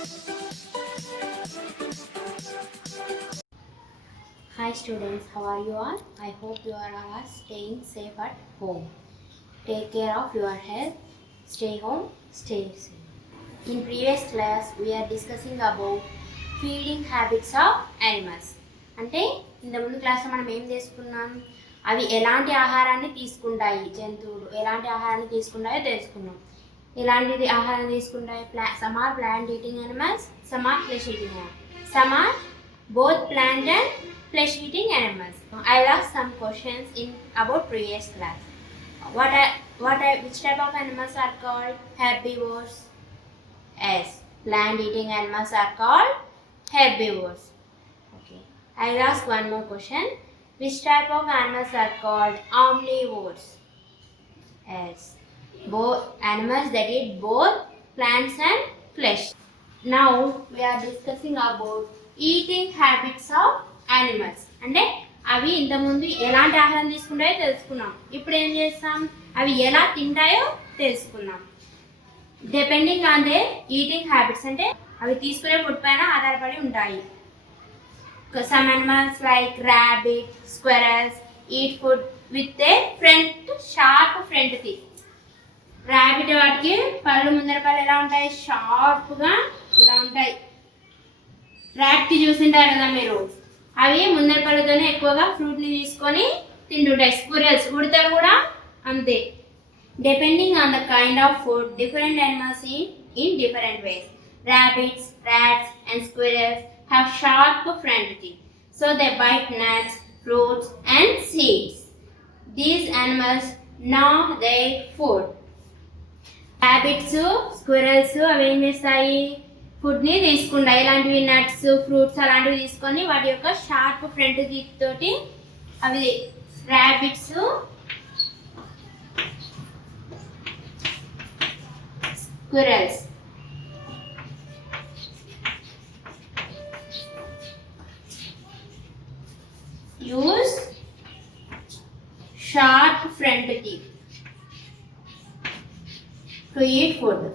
Hi students, how are you all? I hope you are all staying safe at home. Take care of your health. Stay home, stay safe. In previous class, we are discussing about feeding habits of animals. అంటే ఇంత ముందు క్లాస్లో మనం ఏం చేసుకున్నాం, అవి ఎలాంటి ఆహారాన్ని తీసుకుంటాయి, జంతువులు ఎలాంటి ఆహారాన్ని తీసుకుంటాయో తెలుసుకున్నాం. ఎలాంటిది ఆహారం తీసుకుంటాయి? Some are plant eating animals, some are flesh eating animals, some are both plant and flesh eating animals. I asked some questions in about previous class. Which type of animals are called herbivores? Yes, plant eating animals are called herbivores. Okay, I ask one more question. Which type of animals are called omnivores? Yes, both animals that eat both plants and flesh. Now we are discussing about eating habits of animals. అంటే అవి ఇంతకుముందు ఎలాంటి ఆహారం తీసుకుంటాయో తెలుసుకున్నాం. ఇప్పుడు ఏం చేస్తాం, అవి ఎలా తింటాయో తెలుసుకున్నాం. Depending on the eating habits, అంటే అవి తీసుకునే ఫుడ్ పైన ఆధారపడి ఉంటాయి. Some animals like rabbit, squirrels eat food with a sharp front teeth. Rabbit వాటికి పళ్ళు, ముందర పళ్ళు ఎలా ఉంటాయి? షార్ప్గా ఇలా ఉంటాయి. ర్యాట్కి చూసింటారు కదా మీరు, అవి ముందర పళ్ళతోనే ఎక్కువగా ఫ్రూట్ని తీసుకొని తింటుంటాయి. స్క్విరల్స్, ఉడతలు కూడా అంతే. Depending on the kind of food, different animals in different ways. Rabbits, rats and squirrels have sharp front teeth, so they bite nuts, fruits and seeds. These animals gnaw their food. Rabbits, squirrels అవి ఏం చేస్తాయి? ఫుడ్ని తీసుకుంటాయి. ఇలాంటివి nuts, fruits అలాంటివి తీసుకొని వాటి యొక్క షార్ప్ ఫ్రంట్ టీత్ తోటి అవి rabbits, squirrels use sharp front teeth to eat food.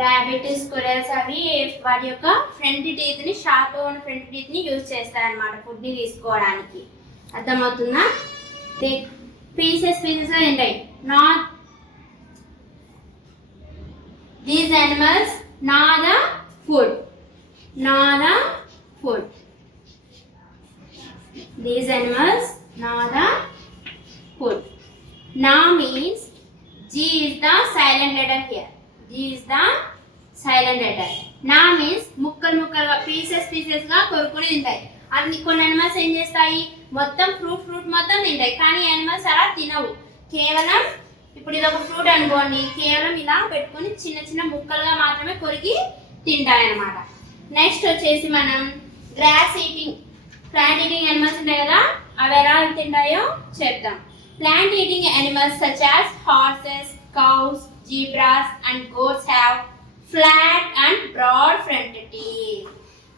Rabbit, squirrels అవి వాటి యొక్క ఫ్రంట్ టీత్ని, షార్ప్ ఉన్న ఫ్రంట్ టీత్ని యూజ్ చేస్తారనమాట ఫుడ్ని తీసుకోవడానికి. అర్థమవుతుందా? పీసెస్ తింటాయి. Not these animals gnaw the food. These animals gnaw the food. Gnaw means G is the silent letter here. G is the silent letter. Gnaw means ముక్కలుగా పీసెస్గా కొరుకుని తింటాయి. అవి కొన్ని యానిమల్స్ ఏం చేస్తాయి, మొత్తం ఫ్రూట్ మొత్తం తింటాయి. కానీ యానిమల్స్ అలా తినవు. కేవలం ఇప్పుడు ఇది ఒక ఫ్రూట్ అనుకోండి, కేవలం ఇలా పెట్టుకొని చిన్న ముక్కలుగా మాత్రమే కొరికి తింటాయి అన్నమాట. నెక్స్ట్ వచ్చేసి మనం grass eating, plant eating animals ఉంటాయి కదా, అవి ఎలా తింటాయో చెప్తాం. Plant eating animals such as horses, cows, zebras and goats have flat and broad front teeth.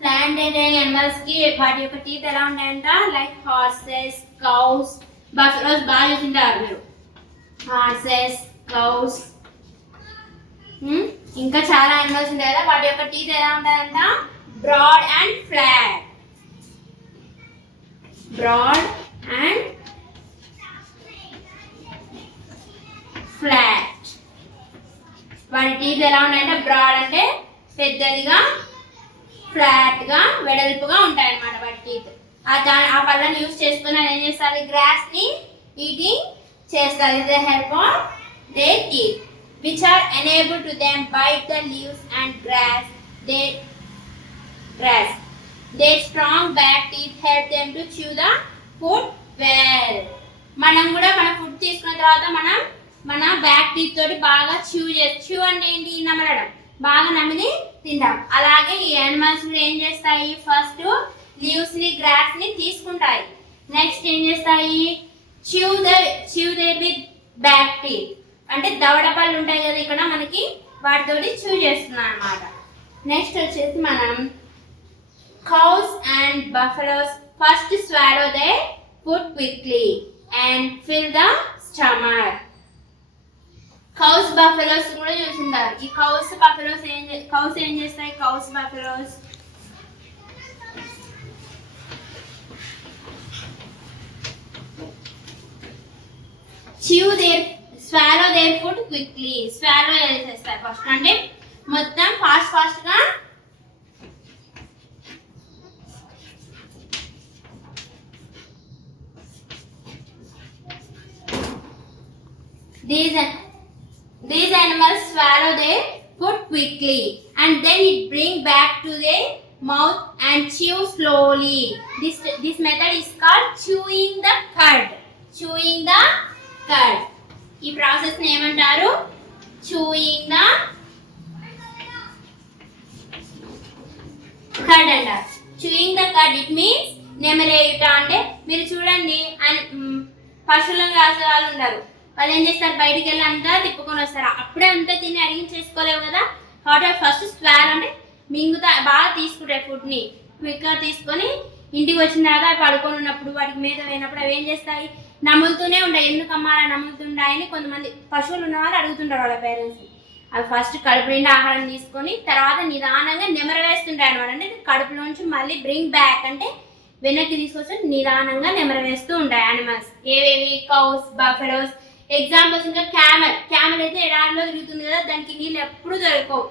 Plant eating animals ki vaati yokka teeth ela untayanta, like horses, cows, buffaloes baga chusintaru meeru. Horses, cows, ఇంకా చాలా యానిమల్స్ ఉంటాయి కదా, వాటి యొక్క teeth ఎలా ఉంటాయంట? Broad and flat. Broad and flat. వాటి teeth ఎలా ఉన్నాయంటే బ్రాడ్ అంటే పెద్దదిగా, ఫ్లాట్గా వెడల్పుగా ఉంటాయి అన్నమాట వాటి టీత్. ఆ పళ్ళని యూజ్ చేసుకుని అది ఏం చేస్తారు? గ్రాస్ని ఈటింగ్ చేస్తారు. They help on their teeth which are unable to them bite the leaves and grass. Their strong back teeth help them to chew the food well. మనం కూడా మన ఫుడ్ తీసుకున్న తర్వాత మన బ్యాక్ టీత్ తోటి బాగా chew అంటే ఏంటి? నమలడం, బాగా నమిలి తింటాం. అలాగే ఈ యానిమల్స్ ఏం చేస్తాయి? ఫస్ట్ లీవ్స్ ని, గ్రాస్ ని తీసుకుంటాయి. నెక్స్ట్ ఏం చేస్తాయి? chew their with back teeth, అంటే దవడ పళ్ళు ఉంటాయి కదా ఇక్కడ మనకి, వాటితోటి చూ చేస్తున్నాం అన్నమాట. నెక్స్ట్ వచ్చేసి మనం Cows and buffaloes first swallow their food quickly and fill the stomach. Cows buffaloes కూడా చూసింటారు. ఈ cows buffaloes ఏం చేస్తాయి? Cows buffaloes swallow their food quickly. Swallow చేసేస్తారు ఫస్ట్, అంటే మొత్తం ఫాస్ట్ గా these animals swallow their food quickly and then it bring back to their mouth and chew slowly. This method is called chewing the cud. ఈ process ని ఏమంటారు? Chewing the cud అంటారు. Chewing the cud it means నెమరేయుట. అంటే మీరు చూడండి, పశువులను కాసే వాళ్ళు ఉంటారు, వాళ్ళు ఏం చేస్తారు? బయటికి వెళ్ళి అంతా తిప్పుకొని వస్తారు. అప్పుడే అంతా తిని అరిగించేసుకోలేవు కదా. కాబట్టి ఫస్ట్ స్వాల్ అంటే మింగుతా, బాగా తీసుకుంటాయి ఫుడ్ని, క్విక్గా తీసుకొని ఇంటికి వచ్చిన తర్వాత పడుకొని ఉన్నప్పుడు వాటికి మీద పోయినప్పుడు అవి ఏం చేస్తాయి? నములుతూనే ఉంటాయి. ఎందుకమ్మా అలా నములుతుంటాయని కొంతమంది పశువులు ఉన్న వాళ్ళు అడుగుతుంటారు వాళ్ళ పేరెంట్స్ని. అవి ఫస్ట్ కడుపు నిండా ఆహారం తీసుకొని తర్వాత నిదానంగా నెమరు వేస్తుంటాయి అనమాట. అంటే కడుపులోంచి మళ్ళీ బ్రింగ్ బ్యాక్ అంటే వెనక్కి తీసుకొచ్చి నిదానంగా నెమరు వేస్తూ ఉంటాయి యానిమల్స్. ఏవేవి? Cows, buffaloes. ఎగ్జాంపుల్స్ ఇంకా క్యామెల్ అయితే ఎడారిలో తిరుగుతుంది కదా, దానికి నీళ్ళు ఎప్పుడు దొరకవు,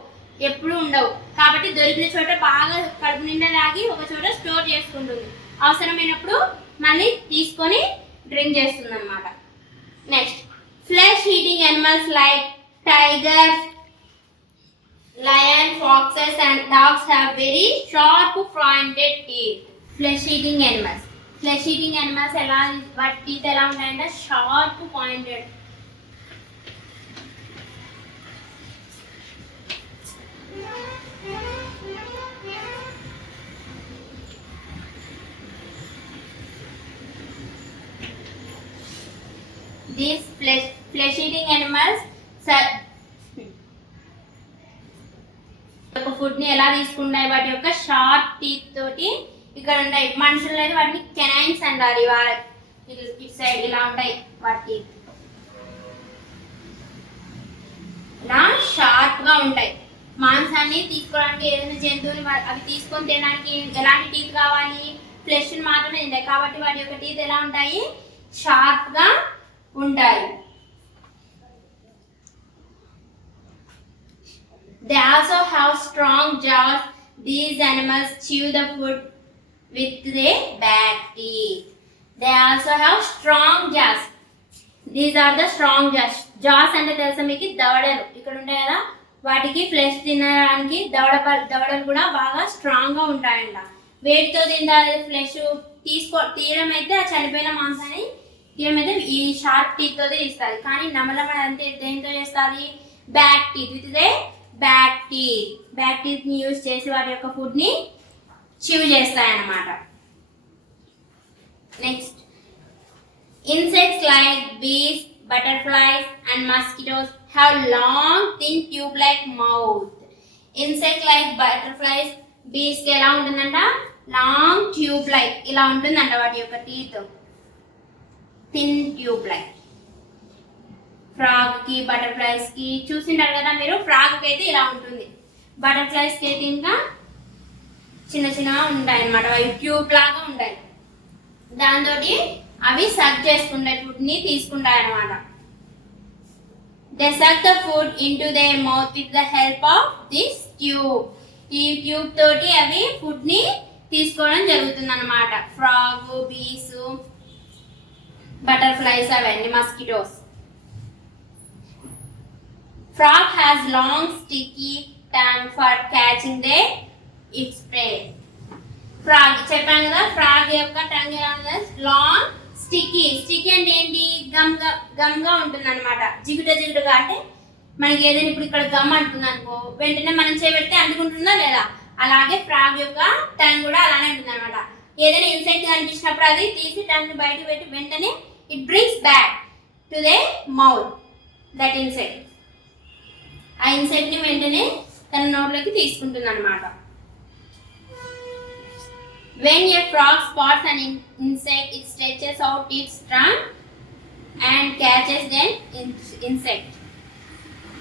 ఎప్పుడు ఉండవు. కాబట్టి దొరికిన చోట బాగా కడుపు నిండా తాగి ఒక చోట స్టోర్ చేసుకుంటుంది. అవసరమైనప్పుడు మళ్ళీ తీసుకొని డ్రింక్ చేస్తుంది అనమాట. Next, flesh eating animals like tigers, lion, foxes and dogs have very sharp pointed teeth. Flesh eating animals ఎలా, వాటి టీత్ ఎలా ఉంటాయంటే sharp pointed. These flesh eating animals food ని ఎలా తీసుకుంటాయి? వాటి యొక్క షార్ప్ టీత్ తోటి ఇక్కడ ఉంటాయి. మనుషులు అయితే వాటిని కెనైన్స్ అంటారు. ఇటు సైడ్ ఇలా ఉంటాయి వాటి టీత్, ఇలా షార్ప్ గా ఉంటాయి. మాంసాన్ని తీసుకోవడానికి ఏదైనా జంతువుని అవి తీసుకొని తినడానికి ఎలాంటి టీత్ కావాలి? ఫ్లెష్ మాత్రమే తింటాయి. కాబట్టి వాటి యొక్క టీత్ ఎలా ఉంటాయి? షార్ప్ గా ఉంటాయి. They also have strong jaws. These animals chew the food with their back teeth. They also have strong jaws. These are the strong jaws. Jaws అంటే తెలుసా మీకు? దవడలు ఇక్కడ ఉంటాయి కదా, వాటికి ఫ్లెష్ తినడానికి దవడలు కూడా బాగా స్ట్రాంగ్ గా ఉంటాయంట. వేటితో తింటారు ఫ్లెష్? తీయడం అయితే ఆ చనిపోయిన మాంసాన్ని తీయడం అయితే ఈ షార్ప్ టీత్ తో తీస్తారు. కానీ నమలడం అంటే దేంతో చేస్తుంది? Back teeth. With they back teeth ని యూజ్ చేసి వాటి యొక్క ఫుడ్ ని చివ్ చేస్తాయన్నమాట. నెక్స్ట్, ఇన్సెక్ట్స్ లైక్ బీస్, butterflies and mosquitoes have long thin tube like mouth. Insect like butterflies, బీస్ కి ఎలా ఉంటుందంట? లాంగ్ ట్యూబ్ లైక్ ఇలా ఉంటుందంట వాటి యొక్క teeth, thin tube like. Frog కి, బటర్ఫ్లైస్ కి చూసింటారు కదా మీరు. ఫ్రాగ్ కి అయితే ఇలా ఉంటుంది, బటర్ఫ్లైస్ కి అయితే ఇంకా చిన్నగా ఉంటాయి అన్నమాట. అవి ట్యూబ్ లాగా ఉంటాయి. దాంతో అవి సక్ చేసుకుంటాయి, ఫుడ్ ని తీసుకుంటాయి అన్నమాట. They suck the food into their mouth with the help of this tube. ఈ ట్యూబ్ తోటి అవి ఫుడ్ ని తీసుకోవడం జరుగుతుంది అన్నమాట. ఫ్రాగ్, బీస్, బటర్ఫ్లైస్, అవన్నీ mosquitoes. Frog has long sticky tongue for catching its prey. Frog చెప్పాను కదా, ఫ్రాగ్ యొక్క టంగ్ ఎలా ఉంటుంది? Long sticky. స్టిక్కీ అంటే ఏంటి? గమ్గా ఉంటుంది అనమాట. జిగుటగా అంటే మనకి ఏదైనా ఇప్పుడు ఇక్కడ గమ్ అంటుంది అనుకో, వెంటనే మనం చేపెడితే అంటుకుంటుందా లేదా? అలాగే ఫ్రాగ్ యొక్క టంగ్ కూడా అలానే ఉంటుంది అనమాట. ఏదైనా ఇన్సెక్ట్ కనిపించినప్పుడు అది తీసి టంగ్ బయటకు పెట్టి వెంటనే it brings back to they mouth that insect. ఆ ఇన్సెక్ట్ ని వెంటనే తన నోట్లోకి తీసుకుంటుంది అనమాట. When a frog spots an insect, it stretches out its trunk and catches the insect.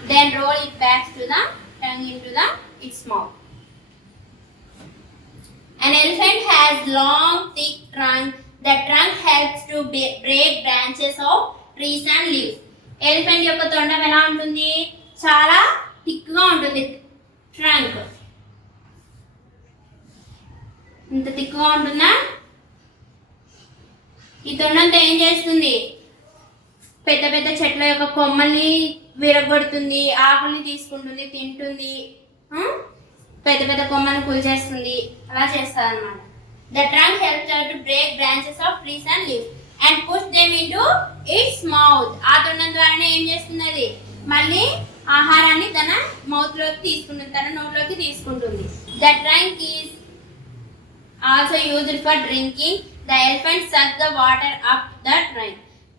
Then roll it back to the tongue into its mouth. An elephant has long, thick trunk. The trunk helps to break branches of trees and leaves. Elephant యొక్క తొండం ఎలా ఉంటుంది? చాలా థిక్గా ఉంటుంది. ట్రంక్ ఇంత థిక్గా ఉంటుందా? ఈ తొండంతో ఏం చేస్తుంది? పెద్ద పెద్ద చెట్ల యొక్క కొమ్మల్ని విరగొడుతుంది, ఆకుల్ని తీసుకుంటుంది, తింటుంది, పెద్ద పెద్ద కొమ్మల్ని కూల్చేస్తుంది, అలా చేస్తుంది అనమాట. The trunk helps her to break branches of trees and leaves and push them into its mouth. ఆ తొండం ద్వారానే ఏం చేస్తుంది? అది మళ్ళీ ఆహారాన్ని తన మౌత్లోకి తీసుకుంటుంది, తన నోట్లోకి తీసుకుంటుంది. The trunk is also used for drinking. The elephant sucks the water up the trunk,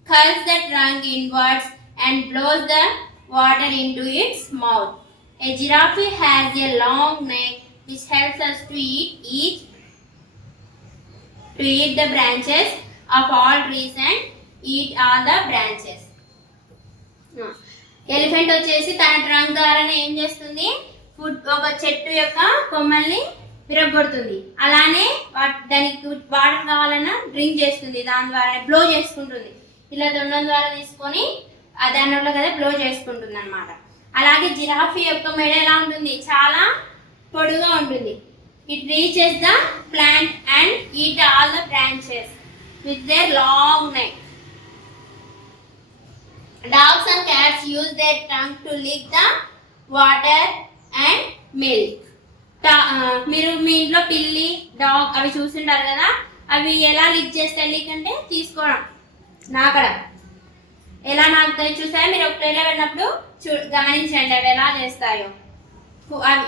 curls the trunk inwards and blows the water into its mouth. A giraffe has a long neck which helps us to eat the branches of all trees and eat all the branches. Elephant వచ్చేసి తన ట్రంక్ ద్వారానే ఏం చేస్తుంది? ఒక చెట్టు యొక్క కొమ్మల్ని విరగొడుతుంది, అలానే దానికి వాటర్ కావాలన్నా డ్రింక్ చేస్తుంది, దాని ద్వారా బ్లో చేసుకుంటుంది. ఇలా తొండం ద్వారా తీసుకొని దానిలో కదా బ్లో చేసుకుంటుంది అనమాట. అలాగే జిరాఫీ యొక్క మెడ ఎలా ఉంటుంది? చాలా పొడుగా ఉంటుంది. It reaches the plant and eat all the branches with their long neck. Dogs and cats use their tongue to lick the water and milk. మీరు మీ ఇంట్లో పిల్లి, డాగ్ అవి చూస్తుంటారు కదా, అవి ఎలా లిక్ చేస్తాయి? లిక్ అంటే తీసుకోవడం, నాకడం. ఎలా నాకుతాయి చూసాయో? మీరు ఒక ప్లేలో వెళ్ళినప్పుడు గమనించండి అవి ఎలా చేస్తాయో. అవి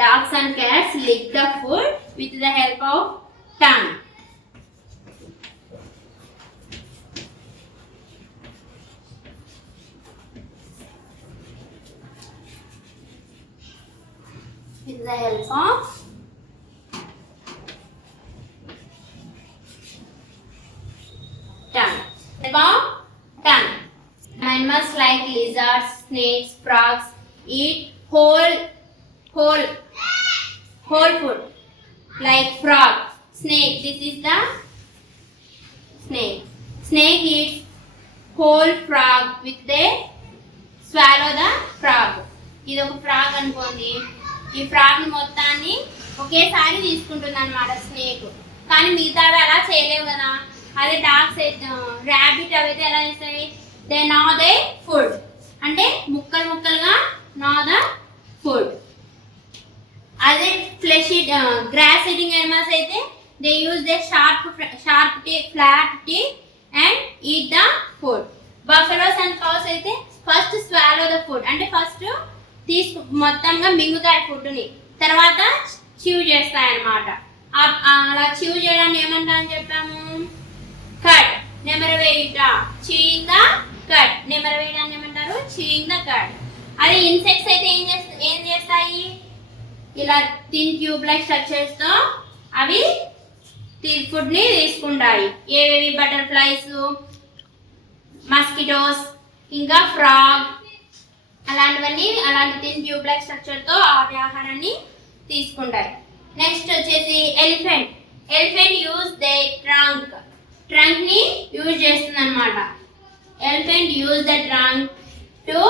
dogs and cats lick the food with the help of tongue. With the help of tongue. Animals like lizards, snakes, frogs eat whole food like frog. Snake, this is the snake. Snake eats whole frog with they swallow the frog. ఇది ఒక ఫ్రాగ్ అనుకోండి. ఈ ఫ్రాగ్ మొత్తాన్ని ఒకేసారి తీసుకుంటుంది అనమాట స్నేక్. కానీ మిగతావి అలా చేయలేవు కదా. అదే డాగ్స్, ర్యాబిట్ అవైతే ఎలా చేస్తాయి? దే నా దే ఫుడ్, అంటే ముక్కలు ముక్కలుగా నా ద ఫుడ్. అదే ఫ్లెష్ గ్రాస్ ఈటింగ్ ఎనిమల్స్ అయితే they use they sharp teeth, flat teeth and eat the food. Buffaloes and cows అయితే ఫస్ట్ స్వాలో ద ఫుడ్, అంటే ఫస్ట్ మొత్తంగా మింగుతాయి ఫుడ్ని, తర్వాత చివ్ చేస్తాయి అన్నమాట. అలా చివ్ చేయడాన్ని ఏమంటా అని చెప్పాము? కట్. నెమరవేయుట, చీయింగ్ ద కట్. నెమరవేయడాన్ని ఏమంటారు? Chewing the cud. అదే ఇన్సెక్ట్స్ అయితే ఏం చేస్తాయి? ఇలా థిన్ ట్యూబ్ లైక్ స్ట్రక్చర్స్ తో అవి ఫుడ్ ని తీసుకుంటాయి. ఏవేవి? బటర్ఫ్లైస్, మస్కిటోస్, ఇంకా ఫ్రాగ్, అలాంటివన్నీ అలాంటి థిన్ ట్యూబ్ లైక్ స్ట్రక్చర్ తో ఆహారాన్ని తీసుకుంటాయి. నెక్స్ట్ వచ్చేసి elephant. Elephant use the trunk ని యూజ్ చేస్తుంది అనమాట. Elephant use the trunk to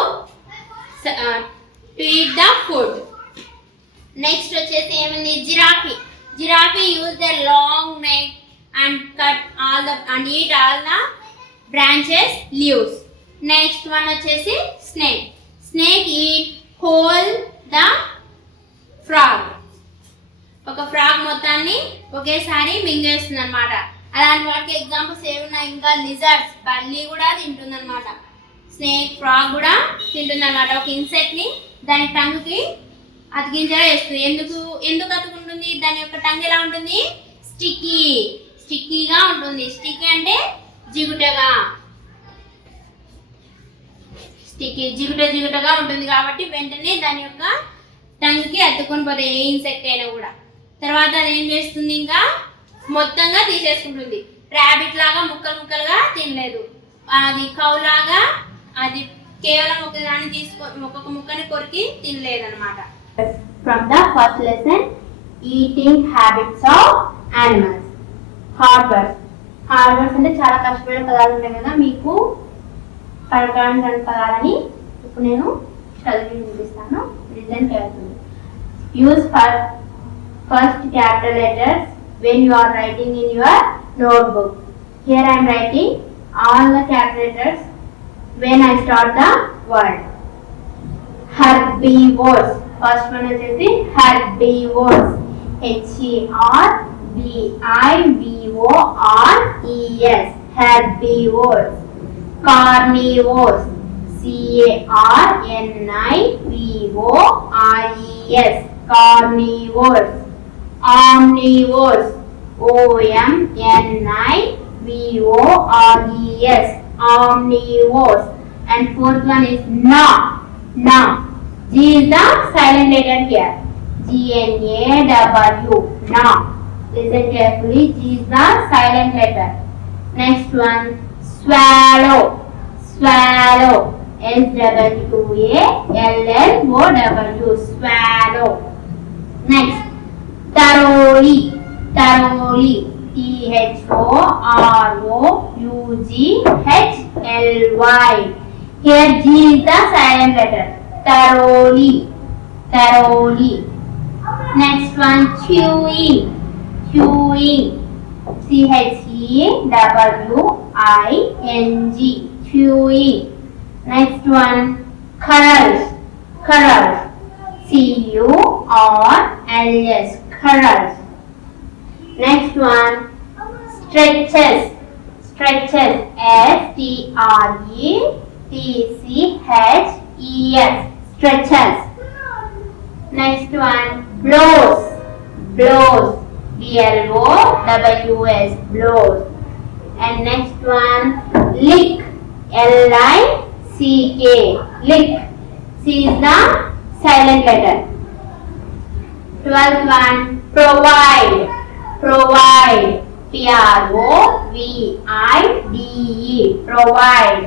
eat the food. Next వచ్చేసి ఏమైంది? Giraffe use the long neck and cut and eat all the branches, leaves. Next one వచ్చేసి snake eat whole the frog. ఒక frog మొత్తాన్ని ఒకేసారి మింగేస్తుంది అనమాట. అలాంటి వాటికి ఎగ్జాంపుల్స్ ఏమున్నాయి? ఇంకా లిజర్డ్స్, బల్లి కూడా తింటుంది అనమాట. స్నేక్, ఫ్రాగ్ కూడా తింటుంది అనమాట. ఒక ఇన్సెక్ట్ ని దాని టంగ్ కి అతికించేలా చేస్తుంది. ఎందుకు అతుకుంటుంది? దాని యొక్క టంగ్ ఎలా ఉంటుంది? స్టిక్కీగా ఉంటుంది. స్టిక్కీ అంటే జిగుటగా. స్టికీ జిగుటగా ఉంటుంది కాబట్టి వెంటనే దాని యొక్క టంగ్కి అతుక్కొని పోతాయి ఏ ఇన్సెక్ట్ అయినా కూడా. తర్వాత అది ఏం చేస్తుంది, ఇంకా మొత్తంగా తీసేసుకుంటుంది. ర్యాబిట్ లాగా ముక్కలుగా తినలేదు, అది కౌ లాగా అది కేవలం ఒక దాన్ని ఒక్కొక్క ముక్కని కొరికి తినలేదన్నమాట. From the first lesson eating habits of animals. Hard words అంటే చాలా కష్టమైన పదాలు ఉంటాయి కదా, మీకు పలకడానికి పదాలని ఇప్పుడు నేను చదివి చూపిస్తాను. Listen carefully. Use first capital letters when you are writing in your notebook. Here I am writing all the capital letters when I start the word. Herbivores. First one is herbivores. Herbivores. Herbivores. Carnivores. Carnivores. Carnivores. Omnivores. Omnivores. Omnivores. And fourth one is na. G is the silent letter here. Gnaw. Na. Listen carefully. G is the silent letter. Next one, swallow. SWALLOW. Swallow. Next, thoroughly. THOROUGHLY. Here G is the silent letter. Thoroughly. Next one, chewing. CHEWING. Chewing. Next one, curls. CURLS. Curls. Next one, stretches. STRETCHES. Stretches. Next one, blows. BLOWS. Blows. And next one, lick. LICK. Lick. C is the silent letter. 12th one, provide. PROVIDE. Provide.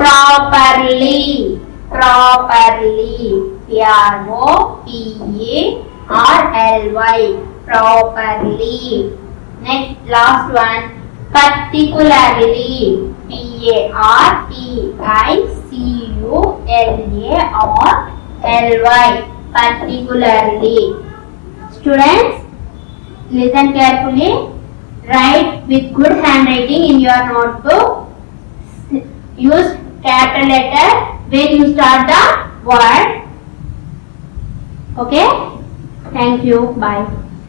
Properly. Properly. Next, last one, particularly. PARTICULARLY. Particularly. Students, listen carefully. Write with good handwriting in your notebook. Use capital letter when you start the word. Okay? Thank you. Bye.